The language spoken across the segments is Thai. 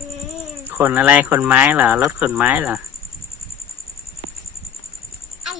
อืมขนอะไรขนไม้เหรอรถขนไม้เหรอ ไอ้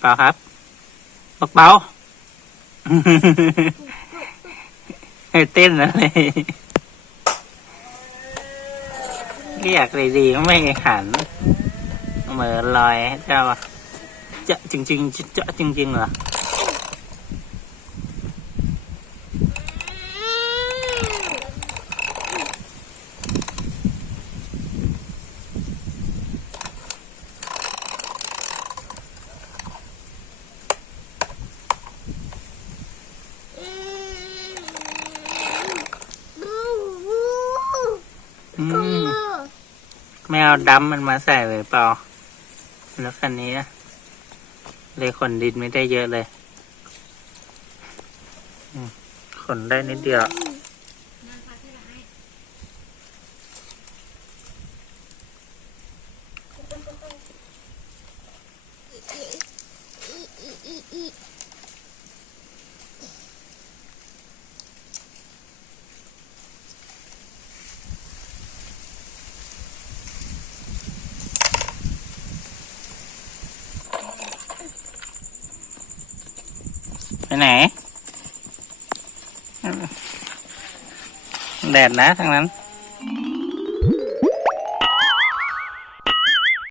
เปล่าครับบักเปาให้เต้นอะไรเรียกเลยดีก็ไม่หันเหมือนลอยให้เจ้าจะจริงๆจะจริงๆเหรอ อืมไม่เอาดำมันมาใส่เลยเปล่า แล้วคันนี้เลยขนดินไม่ได้เยอะเลยขนได้นิดเดียว ไปไหน แดดนะทางนั้น